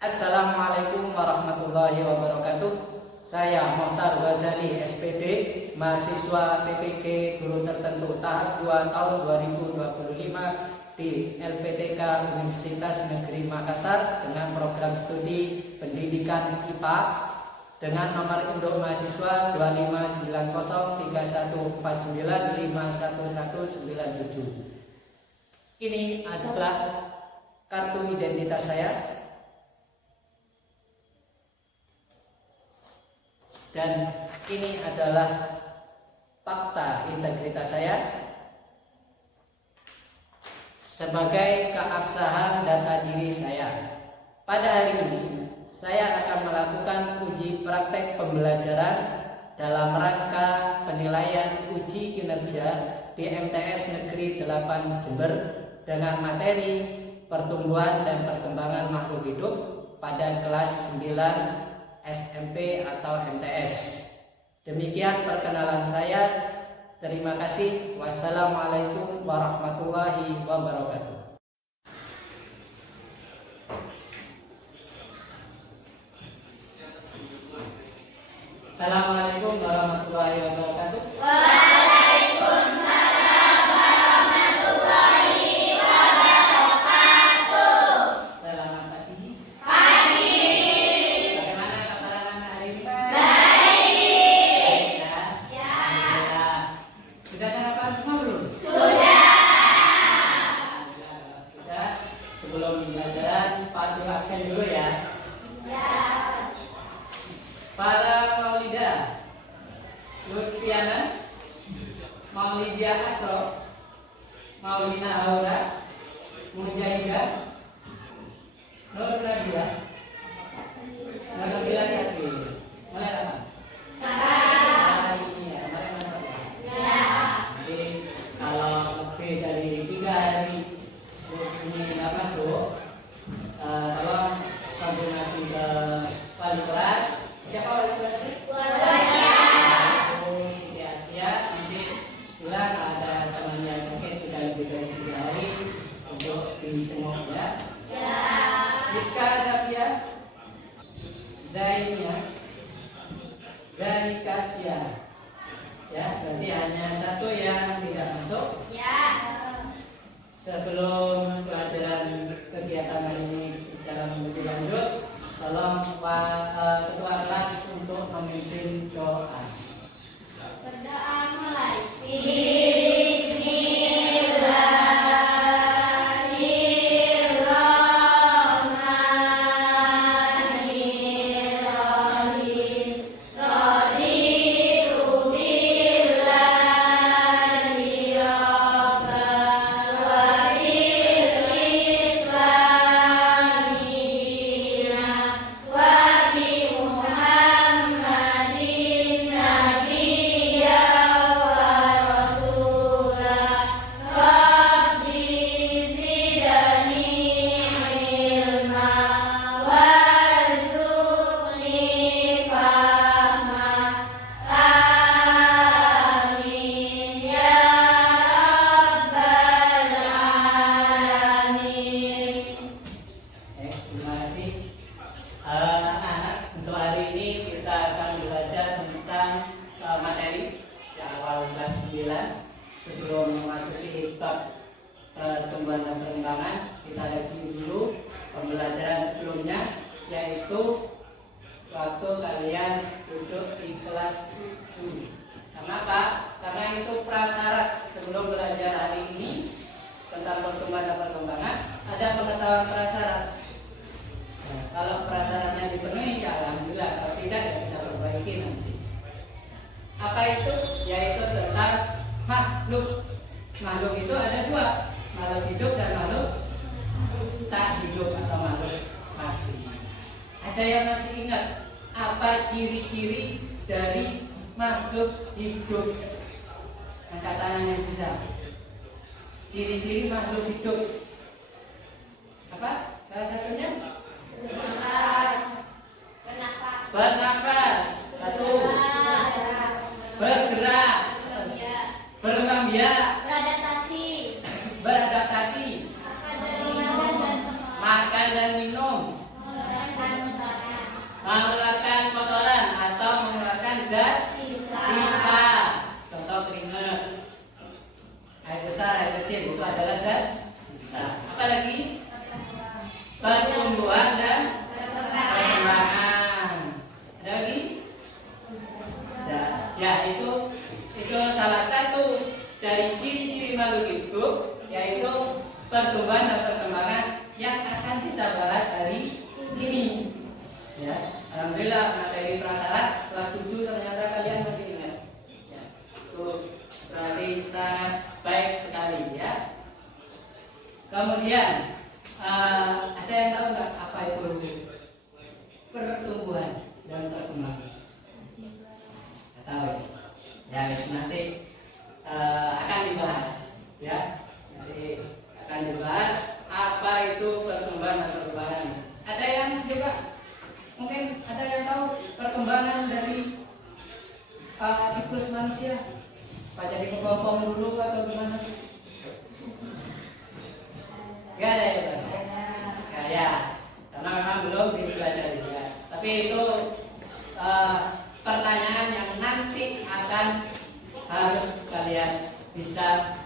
Assalamualaikum warahmatullahi wabarakatuh. Saya Mohtar Ghazali SPD, mahasiswa PPG Guru Tertentu tahap 2 tahun 2025 di LPTK Universitas Negeri Makassar dengan program studi pendidikan IPA dengan nomor induk mahasiswa 259031495197. Ini adalah kartu identitas saya. Dan ini adalah fakta integritas saya sebagai keabsahan data diri saya. Pada hari ini saya akan melakukan uji praktek pembelajaran dalam rangka penilaian uji kinerja di MTS Negeri 8 Jember dengan materi pertumbuhan dan perkembangan makhluk hidup pada kelas 9 SMP atau MTS. Demikian perkenalan saya. Terima kasih. Wassalamualaikum warahmatullahi wabarakatuh. Assalamualaikum warahmatullahi wabarakatuh. Sebelum pembelajaran, patuh absen dulu ya. Para Maulidah, Lutfiana, Maulidia Asro, Maulina Aura, Mujahidah, Nur Nabila, Nur Nabila Sakti. Mulai apa? Hari ini ya, kemarin mana? Jadi kalau lebih dari 3 hari ini nggak masuk, tolong koordinasi ke wali kelas. Siapa wali kelasnya? Siti Asia. Nanti bilang ada temannya mungkin sudah lebih dari 3 hari untuk dijenguk ya. Rizka Zafia, Zainia, Zaikatia. Ya, berarti hanya satu yang tidak masuk. Sebelum pelajaran kegiatan hari ini dalam lebih lanjut, tolong ketua kelas untuk memimpin doa. Berdoa mulai. Sebelum memasuki bab pertumbuhan dan perkembangan, kita review dulu pembelajaran sebelumnya, yaitu waktu kalian duduk di kelas 7. Kenapa? Karena itu prasyarat sebelum belajar hari ini tentang pertumbuhan dan perkembangan, ada pengetahuan prasyarat. Nah, kalau prasyaratnya dipenuhi, ya alhamdulillah. Kalau tidak, ya kita perbaiki nanti. Apa itu? Yaitu tentang makhluk. Makhluk itu ada 2, makhluk hidup dan makhluk tak hidup atau makhluk mati. Ada yang masih ingat apa ciri-ciri dari makhluk hidup? Angkat tangan yang bisa. Ciri-ciri makhluk hidup apa? Salah satunya bernafas. 1. Bergerak. Berkembang biak. Beradaptasi. Makan dan minum. adalah sisa. Apalagi pertumbuhan dan perkembangan. Ada lagi? Ada. Ya, itu salah satu dari ciri-ciri makhluk hidup, yaitu pertumbuhan dan perkembangan yang akan kita bahas hari ini. Ya, alhamdulillah materi prasyarat kelas 7 ternyata kalian masih ingat. Ya, itu berarti sangat baik sekali ya. Kemudian ada yang tahu nggak apa itu pertumbuhan dan perkembangan? Nggak tahu ya? Ya nanti akan dibahas ya. Nanti akan dibahas apa itu pertumbuhan dan perkembangan. Ada yang juga mungkin ada yang tahu perkembangan dari siklus manusia? Apa jadi kepompong dulu atau gimana? Gak ada ya Pak? Gak ya, karena memang belum dipelajari ya. Tapi itu pertanyaan yang nanti akan harus kalian bisa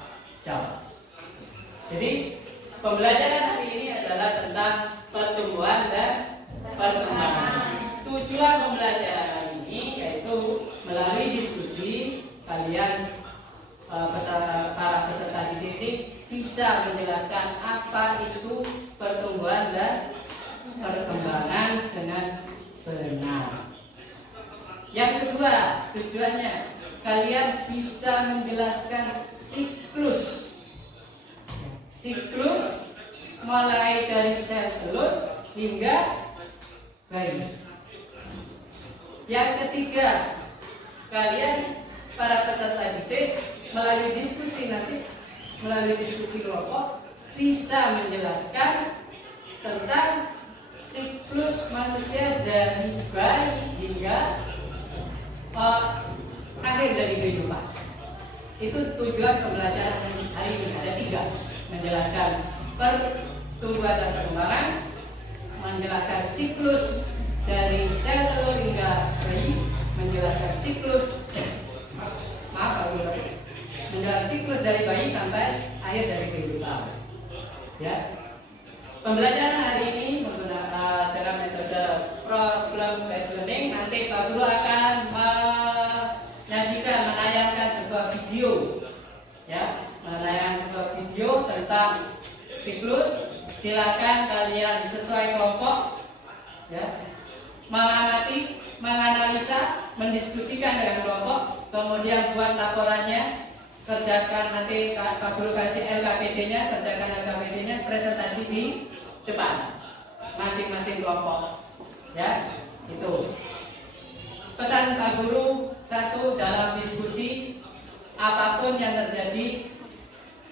jawab. Jadi pembelajaran hari ini adalah tentang pertumbuhan dan perkembangan. Tujuan pembelajaran ini yaitu melalui diskusi kalian para peserta didik bisa menjelaskan apa itu pertumbuhan dan perkembangan dengan benar. Yang kedua, tujuannya kalian bisa menjelaskan siklus mulai dari sel telur hingga bayi. Yang ketiga, kalian para peserta didik melalui diskusi kelompok bisa menjelaskan tentang siklus manusia dari bayi hingga akhir dari kehidupan. Itu tujuan pembelajaran hari ini. Ada 3: menjelaskan pertumbuhan dan perkembangan, menjelaskan siklus dari sel telur hingga bayi, menjelaskan menjelaskan siklus dari bayi sampai akhir dari kehidupan. Ya. Pembelajaran hari ini menggunakan dalam metode problem based learning. Nanti Pak Guru akan menayangkan sebuah video, ya, menayangkan sebuah video tentang siklus. Silakan kalian sesuai kelompok, ya, mengamati, menganalisa, mendiskusikan dengan kelompok, kemudian buat laporannya, kerjakan nanti Pak Guru kasih LKPD-nya, kerjakan LKPD-nya, presentasi di depan masing-masing kelompok, ya. Itu pesan Pak Guru. Satu, dalam diskusi apapun yang terjadi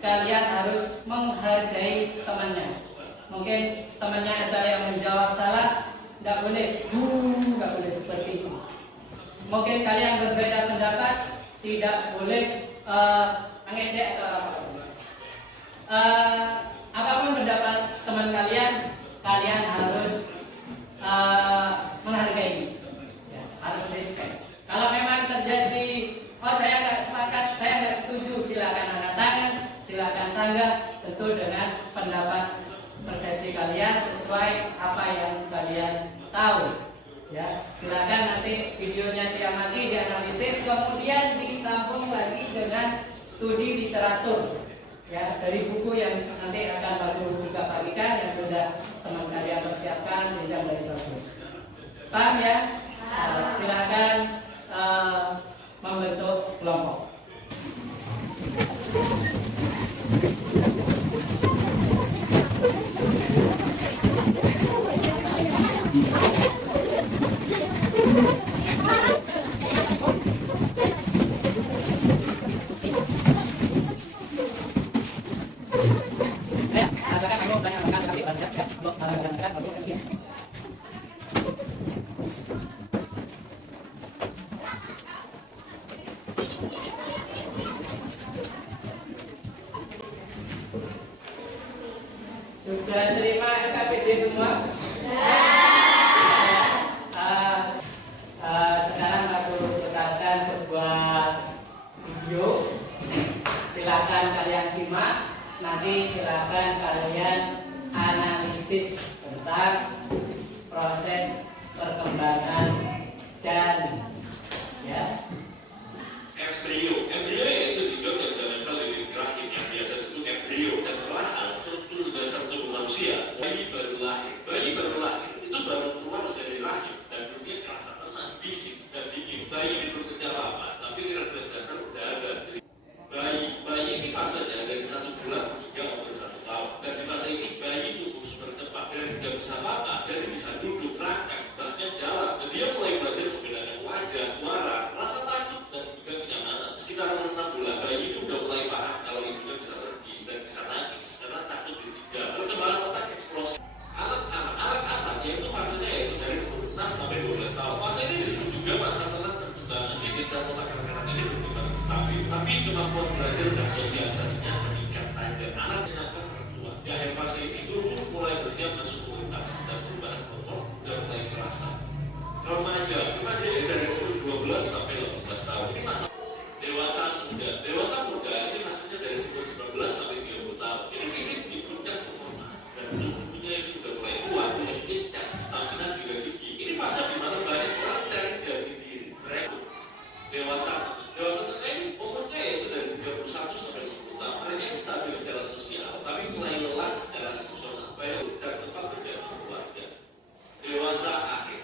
kalian harus menghargai temannya. Mungkin temannya ada yang menjawab salah, nggak boleh seperti itu. Mungkin kalian berbeda pendapat, tidak boleh ngejek atau apapun pendapat teman kalian, kalian harus menghargai, ya, harus respect. Kalau memang terjadi, saya nggak sepakat, saya nggak setuju, silakan angkat tangan, silakan sanggah, tentu dengan pendapat persepsi kalian sesuai apa yang kalian tahu. Ya, silakan nanti videonya diamati, dianalisis, kemudian disambung lagi dengan studi literatur, ya, dari buku yang nanti akan Pak Guru juga bagikan yang sudah teman kalian persiapkan jenjang dari bagus. Paham ya? Silakan membentuk kelompok. Sudah terima LKPD semua? proses perkembangan janin. Ya. Embrio yaitu zigot yang menempel di rahim yang biasa disebut embrio, dan perlahan struktur dasar tubuh manusia. Bayi baru lahir itu baru keluar dari rahim dan dia terasa tenang, bising dan dingin. Bayi itu bekerja lama, tapi refleks dasar udah ada. Bayi ini fasenya dari 1 bulan hingga umur 1 tahun, dan di fase ini bayi tumbuh super cepat dan tidak bisa makan, jadi bisa duduk, rangkak, bahkan jalan, dan dia mulai belajar membedakan wajah, suara, rasa takut, dan juga kenyamanan. Sekitar 6 bulan, bayi itu udah mulai paham kalau ibunya bisa pergi dan bisa nangis karena takut ditinggal. Perkembangan otak eksplosif. Anak-anak yaitu fasenya yaitu dari umur 6 sampai 12 tahun. Fase ini disebut juga masa tenang perkembangan fisik dan otak anak-anak ini berkembang stabil, tapi kemampuan belajar dan sosialisasinya meningkat tajam. Anak menyenangkan orang tua. Di akhir fase ini tubuh mulai bersiap masuk pubertas dan perubahan hormon sudah mulai terasa. Remaja itu dari umur 12 sampai 18 tahun. Ini masa dewasa muda ini masanya dari umur 19 sampai 30 tahun. Ini fisik di puncak performa dan tubuhnya ini udah mulai kuat, kencang, stamina juga tinggi. Ini fase di mana banyak orang cari jati diri. Mereka dewasa tengah ini umurnya yaitu dari 31 sampai 60 tahun. Mereka yang stabil secara sosial, tapi mulai lelah secara emosional, baik dan tempat bergantung keluarga. Dewasa akhir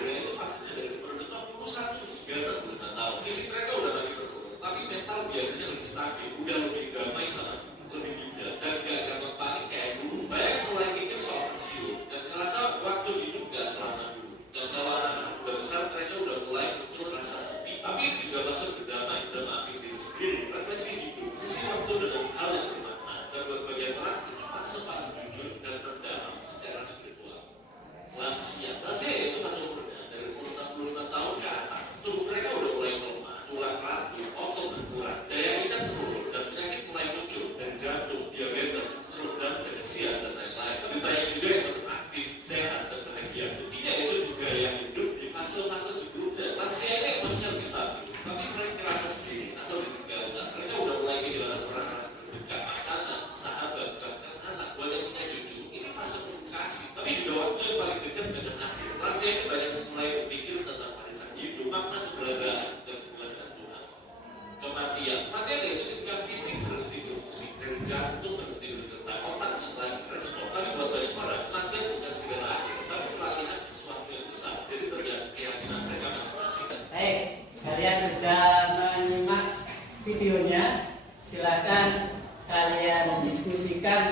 itu fasenya dari umur 51 hingga 65 tahun. Fisik mereka udah lagi berkurang, tapi mental biasanya lebih stabil, udah lebih damai sama hidup, lebih bijak, dan gak gampang panik kayak dulu. Banyak mulai mikir soal pensiun dan ngerasa waktu hidup gak selama dulu. Dan kalau anak-anak udah besar, mereka udah mulai muncul rasa sepi. Tapi itu juga fase berdamai, udah maafin diri sendiri, refleksi hidup, isi waktu dengan hal yang bermakna. Dan buat bagian orang, ini fase paling jujur dan terdalam secara spiritual. Lansia itu fase umurnya dari umur 65 tahun ke atas. Tubuh mereka udah mulai melemah, tulang rapuh, otot berkurang, daya ingat menurun, dan penyakit mulai muncul dari jantung, diabetes, stroke, dan demensia, dan lain-lain. Tapi banyak juga yang tetap aktif, sehat, dan bahagia. Buktinya itu juga yang hidup di fase-fase sebelumnya. Lansia ini emosinya lebih stabil, tapi sering merasa sendiri atau ditinggalkan. Mereka udah mulai kehilangan orang-orang terdekat, pasangan, sahabat, bahkan anak, banyak punya cucu. Ini fase provokasi, tapi juga waktu yang paling dekat dengan akhir. Lansia itu banyak mulai berpikir tentang warisan hidup, makna keberadaan, dan keberadaan Tuhan. Kematian itu ketika fisik berhenti berfungsi, dari jantung berhenti berdetak, otak yang lagi respon. Tapi buat banyak orang, kematian bukan segala akhir, tapi peralihan sesuatu yang besar. Jadi tergantung keyakinan mereka masing-masing. Baik, kalian sudah menyimak videonya. Silakan kalian diskusikan,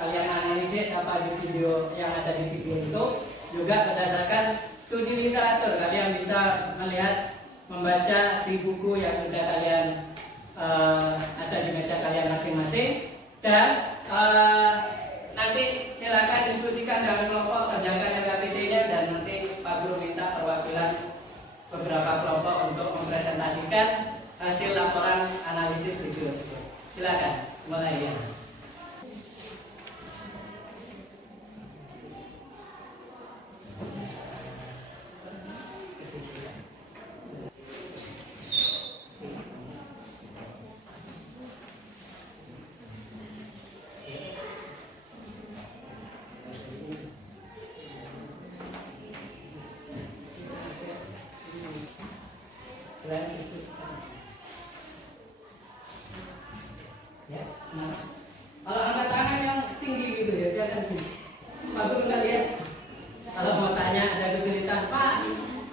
kalian analisis apa di video yang ada di video itu. Juga berdasarkan studi literatur, kalian bisa melihat, membaca di buku yang sudah kalian ada di meja kalian masing-masing. Dan nanti silakan diskusikan dalam kelompok, kerjakan LKPD-nya, dan nanti Pak Guru minta perwakilan beberapa kelompok untuk mempresentasikan hasil laporan analisis video tersebut. Silakan mulai ya. Ya, nah, kalau angkat tangan yang tinggi gitu ya, dia kan gini. Pak Guru nggak lihat. Kalau mau tanya ada kesulitan, Pak,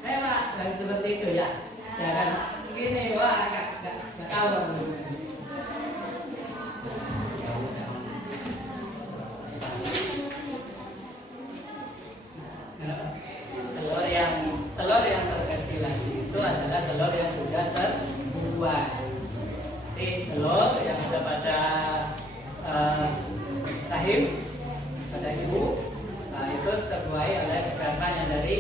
Pak, dan seperti itu ya. Jangan gini, wah, nggak tahu. Telur yang terventilasi itu adalah telur yang sudah terbuang. Jadi telur yang ada pada rahim, pada ibu, itu terbuai oleh sperma yang dari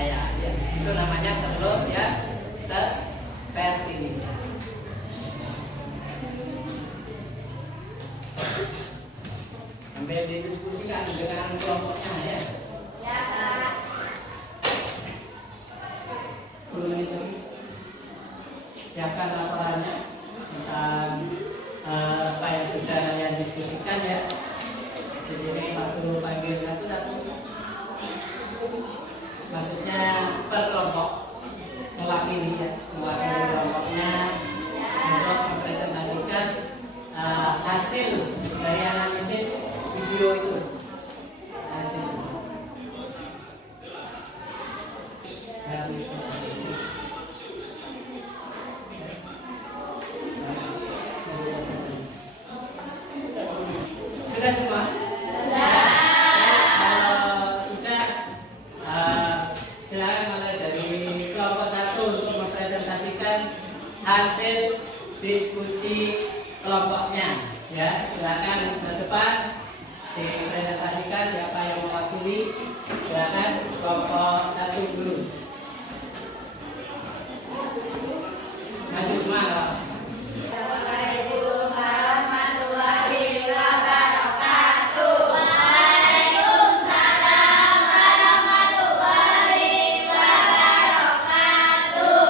ayah. Ya, itu namanya telur yang terfertilisasi. Sambil didiskusikan dengan kelompoknya ya. Ya, Kak. 10 menit lagi. Siapkan laporannya tentang apa yang sudah kalian diskusikan ya. Di sini Pak Guru panggil satu-satu. dari analisis. Sudah semua? Sudah. Sudah. Silakan mulai dari kelompok 1 untuk mempresentasikan hasil diskusi kelompoknya. Ya, silakan ke depan dipresentasikan siapa yang mewakili. Silakan kelompok 1 dulu. Maju semua. Assalamualaikum warahmatullahi wabarakatuh. Waalaikumsalam warahmatullahi wabarakatuh.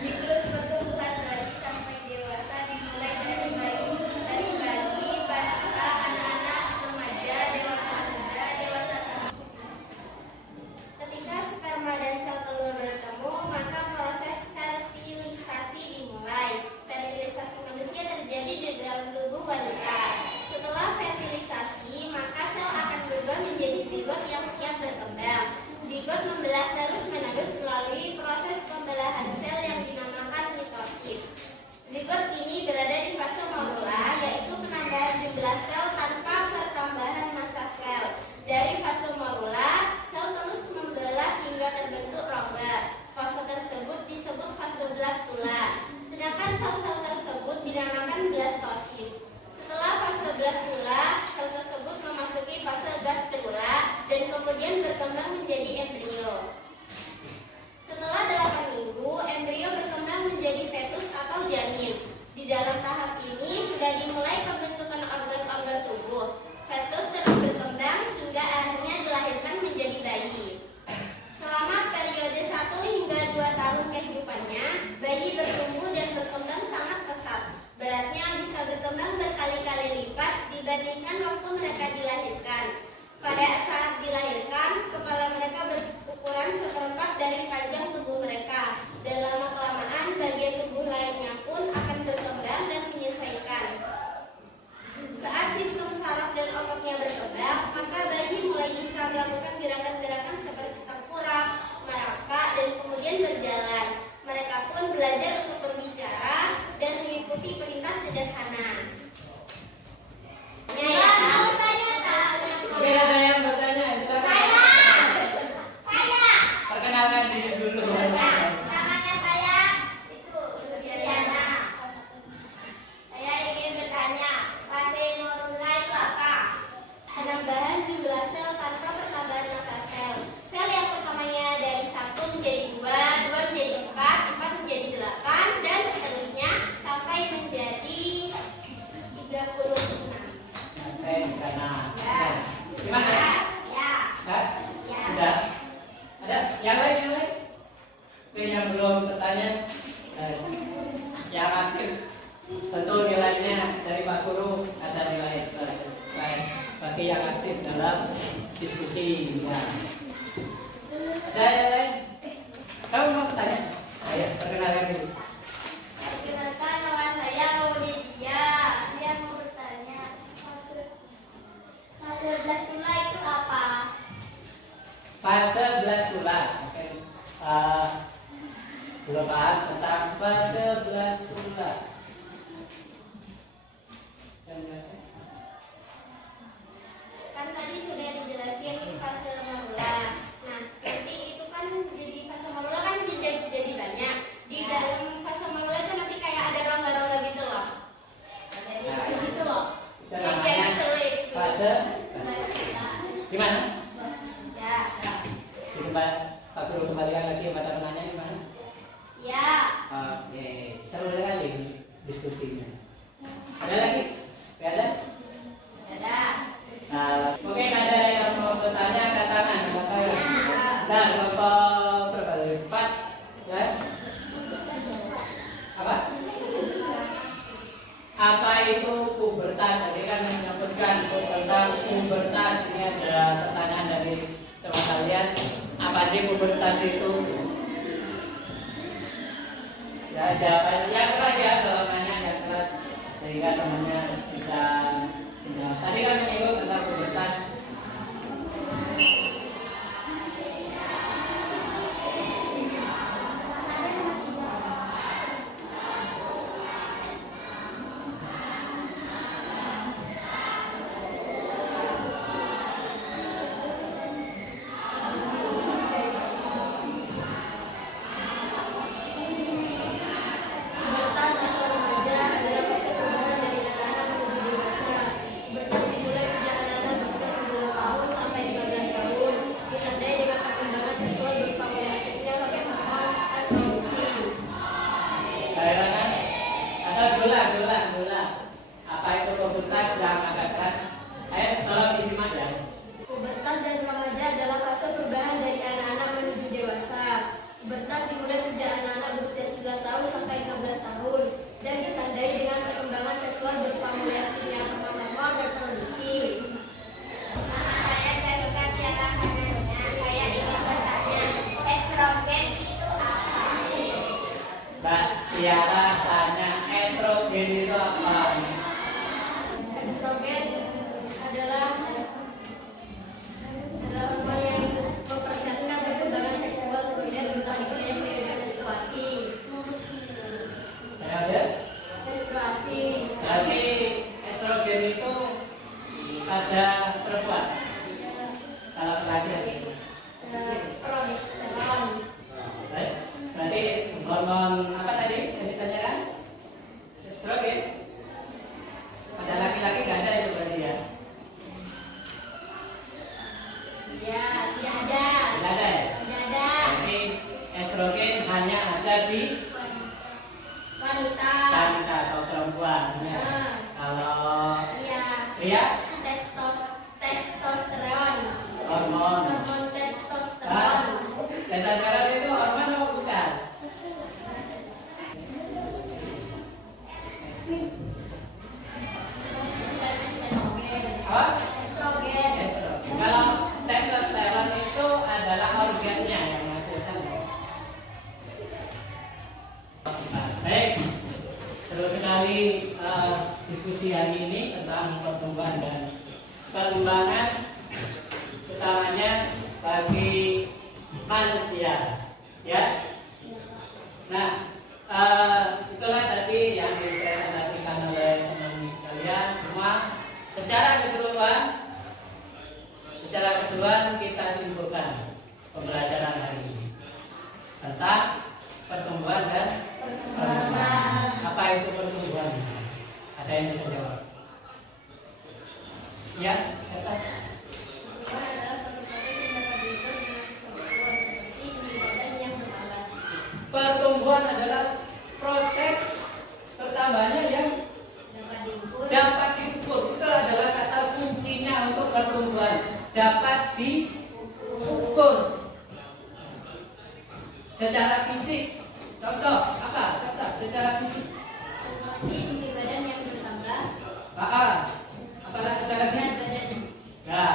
Siklus pertumbuhan bayi sampai dewasa dimulai dari bayi, balita, anak-anak, remaja, dewasa muda, dewasa tua. Ketika sperma dan sel telur bertemu, maka proses fertilisasi dimulai. Fertilisasi manusia terjadi di dalam tubuh wanita. Setelah fertilisasi, maka sel akan berubah menjadi zigot yang siap berkembang. Zigot membelah terus-menerus melalui proses pembelahan sel yang dinamakan mitosis. Zigot ini berada di fase morula, yaitu penambahan jumlah sel tanpa pertambahan massa sel. Dari fase morula, sel terus membelah hingga terbentuk rongga. Fase tersebut disebut fase blastula. Sedangkan sel-sel tersebut dinamakan blastosis. Setelah fase blastula, sel tersebut memasuki fase gastrula dan kemudian berkembang menjadi embrio. Setelah 8 minggu, embrio berkembang menjadi fetus atau janin. Di dalam tahap ini sudah dimulai pembentukan organ-organ tubuh. Fetus terus berkembang hingga akhirnya dilahirkan menjadi bayi. Selama periode 1 hingga 2 tahun kehidupannya, bayi bertumbuh dan berkembang sangat pesat. Beratnya bisa berkembang berkali-kali lipat dibandingkan waktu mereka dilahirkan. Pada saat dilahirkan, kepala mereka berukuran seperempat dari panjang tubuh mereka. Dan lama-kelamaan, bagian tubuh lainnya pun akan berkembang dan menyesuaikan. Saat sistem saraf dan ototnya berkembang, maka bayi mulai bisa melakukan gerakan-gerakan seperti tengkurap, merangkak, dan kemudian berjalan. Mereka pun belajar untuk berbicara dan mengikuti perintah sederhana. Oke, ada yang bertanya? Silakan. Perkenalkan diri dulu. Namanya saya itu Sudiana. Saya ingin bertanya, fase morula itu apa? Penambahan jumlah sel tanpa pertambahan massa sel. Sel yang pertamanya dari 1 menjadi 2, 2 menjadi 4, 4 menjadi 8, dan seterusnya sampai menjadi 36. Sampai karena. Ya. Gimana? Ya. Hah? Ya. Sudah? Ada? Yang lain? Oke, yang belum bertanya, yang aktif tentu nilainya dari Pak Guru ada nilai baik bagi yang aktif dalam diskusi. Ya. Ada yang lain? Kamu mau bertanya? Ayo, perkenalkan dulu. Perkenalkan, nama saya Maulidia. Saya mau bertanya, fase blastula itu apa? Fase blastula. Oke. Belum paham tentang fase blastula. Kan tadi sudah dijelasin fase morula. Nah, nanti itu kan jadi fase morula kan jadi banyak. Di dalam fase morula itu nanti kayak ada rongga-rongga gitu loh. Jadi Nah, gitu loh. Itu Ya, namanya gitu. fase Blastula. gimana? Ya. Di tempat Pak Guru kembalikan lagi pada penanya di mana? Ya. Oke, seru sekali diskusinya. Ada lagi? Gak ada? Ada. Mungkin ada yang mau bertanya, angkat tangan. Nah, kelompok berapa? 4, ya? Apa? Apa itu pubertas? Tadi kan menyebutkan tentang pubertas. Ini ada pertanyaan dari teman kalian. Apa sih pubertas itu? Ya, jawabannya yang keras ya, kalau nanya yang keras sehingga temannya bisa menjawab. Tadi kan menyinggung tentang pubertas. menjadi wanita. wanita atau perempuan. Ya. Nah, Kalau iya. pria, Testosteron. hormon. Hormon testosteron. Testosteron itu hormon atau bukan? Apa? Estrogen. Estrogen. Kalau testosteron itu adalah organnya yang menghasilkan. Baik, seru sekali diskusi hari ini tentang pertumbuhan dan perkembangan, utamanya bagi manusia, ya. Nah, itulah tadi yang dipresentasikan oleh teman kalian semua. Secara keseluruhan kita simpulkan pembelajaran hari ini tentang pertumbuhan dan perkembangan. Apa itu pertumbuhan? Ada yang bisa jawab? Ya, siapa? Pertumbuhan adalah suatu proses yang dapat diukur dengan struktur seperti tinggi badan yang bertambah. Pertumbuhan adalah proses pertambahannya yang Dapat diukur. dapat diukur. Itu adalah kata kuncinya untuk pertumbuhan. Dapat diukur secara fisik. Contoh apa? Secara fisik. Seperti tinggi badan yang bertambah. Apalagi ada lagi? Berat badan. Nah,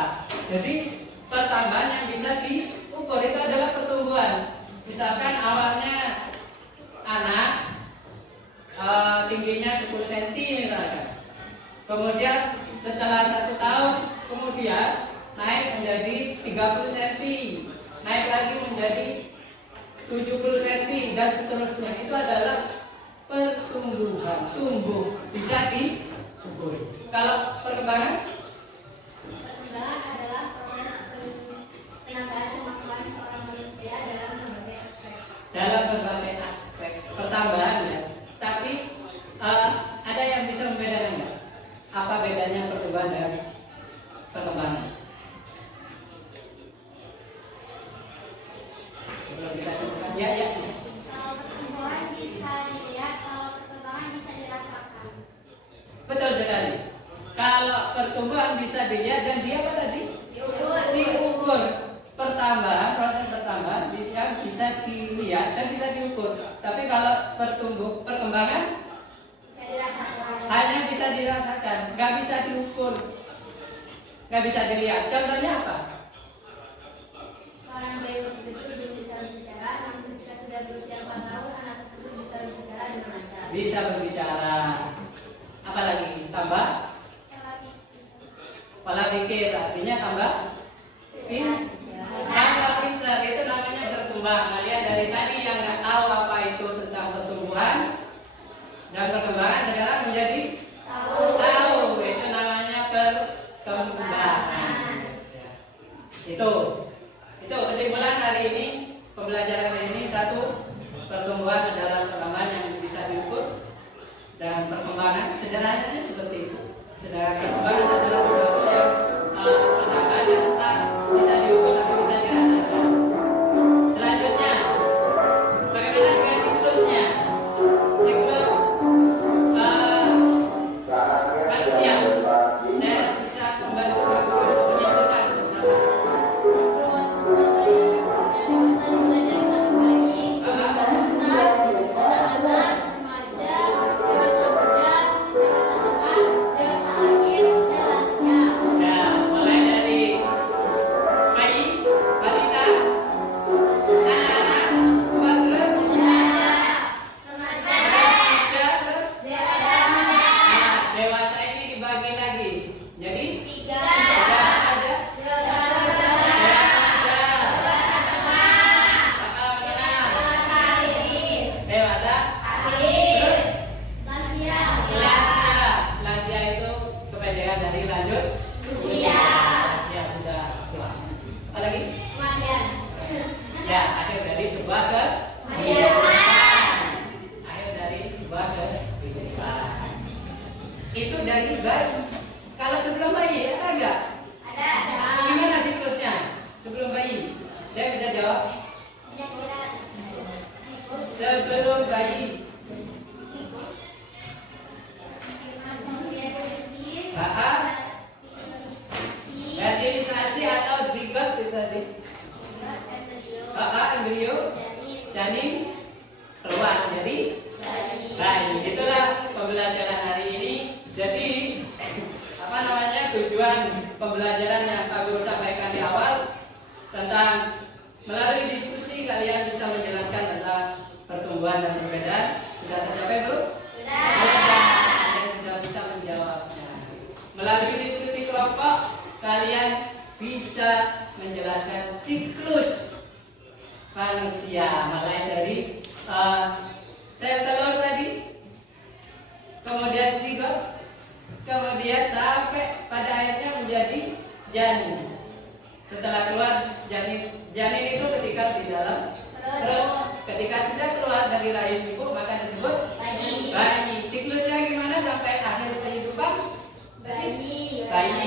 jadi pertambahan yang bisa diukur itu adalah pertumbuhan. Misalkan awalnya anak tingginya 10 cm misalkan. Kemudian setelah 1 tahun kemudian naik menjadi 30 cm, naik lagi menjadi 70 cm dan seterusnya. Itu adalah pertumbuhan, tumbuh, bisa diukur. Kalau perkembangan Perkembangan adalah proses penambahan kemampuan seorang manusia dalam berbagai aspek. pertambahan ya. Tapi ada yang bisa membedakan nggak? Apa bedanya pertumbuhan dan perkembangan? Sebelum kita sebutkan, ya. Kalau pertumbuhan bisa dilihat, kalau perkembangan bisa dirasakan. Betul sekali. Kalau pertumbuhan bisa dilihat dan dia apa tadi? Diukur. Proses pertambahan yang bisa dilihat dan bisa diukur. Tapi kalau perkembangan Bisa dirasakan. hanya bisa dirasakan, nggak bisa diukur, nggak bisa dilihat. Contohnya apa? Seorang bayi betul belum bisa berbicara, namun ketika sudah berusia 4 tahun, anak tersebut bisa berbicara dengan lancar. Bisa berbicara. Apalagi tambah pola pikir, artinya tambah pintar. Itu namanya berkembang. Kalian dari tadi yang nggak tahu apa itu tentang pertumbuhan dan perkembangan sekarang menjadi tahu. Itu namanya perkembangan. Itu kesimpulan hari ini, pembelajaran hari ini. 1, pertumbuhan adalah perkembangan yang bisa diukur, dan perkembangan sederhananya seperti itu. Perkembangan adalah sesuatu yang perkembangan yang tak bisa diukur tapi bisa dirasakan. Selanjutnya, bagaimana dengan siklusnya? Siklus manusia dan bisa membantu guru untuk menyimpulkan bersama. Terus bayi dan dewasa dimulai dari tahun bayi, anak-anak, remaja, dewasa muda, dewasa tengah, dewasa akhir, dan lansia. Nah, mulai dari bayi, balita, anak-anak, terus remaja, terus dewasa ini dibagi lagi. Jadi ada dewasa muda, dewasa, terus lansia itu kependekan dari lanjut usia sudah tua. Apa lagi? Ya, akhir dari sebuah kehidupan. Itu dari bayi. Kalau sebelum bayi ada enggak? Gimana siklusnya? Sebelum bayi. Dia bisa jawab? Sebelum tadi? Embrio. Embrio, Janin. janin, keluar jadi bayi. Itulah pembelajaran hari ini. Jadi apa namanya, tujuan pembelajaran yang Pak Guru sampaikan di awal tentang melalui diskusi kalian bisa menjelaskan tentang pertumbuhan dan perbedaan. Sudah tercapai belum? Sudah. Kalian sudah bisa menjawabnya. Melalui diskusi kelompok kalian bisa menjelaskan siklus manusia, mulai dari sel telur tadi, kemudian zigot, kemudian sampai pada akhirnya menjadi janin. Setelah keluar janin itu ketika di dalam perut, ketika sudah keluar dari rahim ibu maka disebut bayi. Siklusnya gimana sampai akhir kehidupan? Bayi. Akhir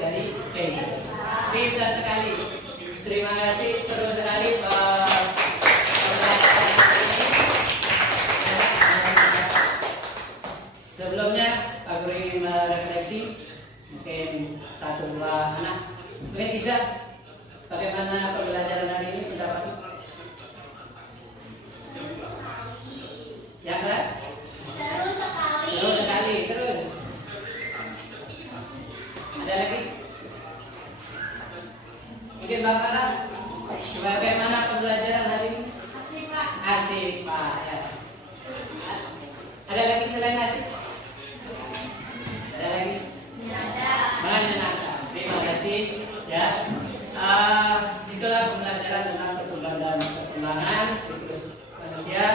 dari kehidupan. Pintar sekali. Terima kasih, seru sekali pembelajaran ini. Sebelumnya Pak Guru ingin merefleksi mungkin satu dua anak. Mungkin Iza, bagaimana pembelajaran hari ini pendapatmu? Yang keras? Seru sekali. Seru sekali. Terus ada lagi? Mungkin Bang Farah, bagaimana pembelajaran hari ini? Asik, Pak. Asik Pak ya. Ada lagi selain asik? Ada lagi? Ada. Menyenangkan. Terima kasih ya. Itulah pembelajaran tentang pertumbuhan dan perkembangan siklus manusia.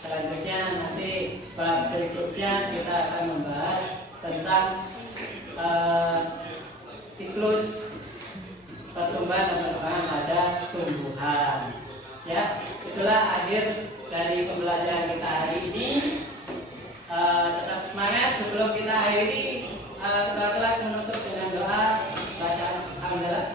Selanjutnya nanti bab berikutnya kita akan membahas tentang siklus pertumbuhan dan perkembangan pada tumbuhan. Ya, itulah akhir dari pembelajaran kita hari ini. Tetap semangat. Sebelum kita akhiri, ketua kelas menutup dengan doa bacaan hamdalah.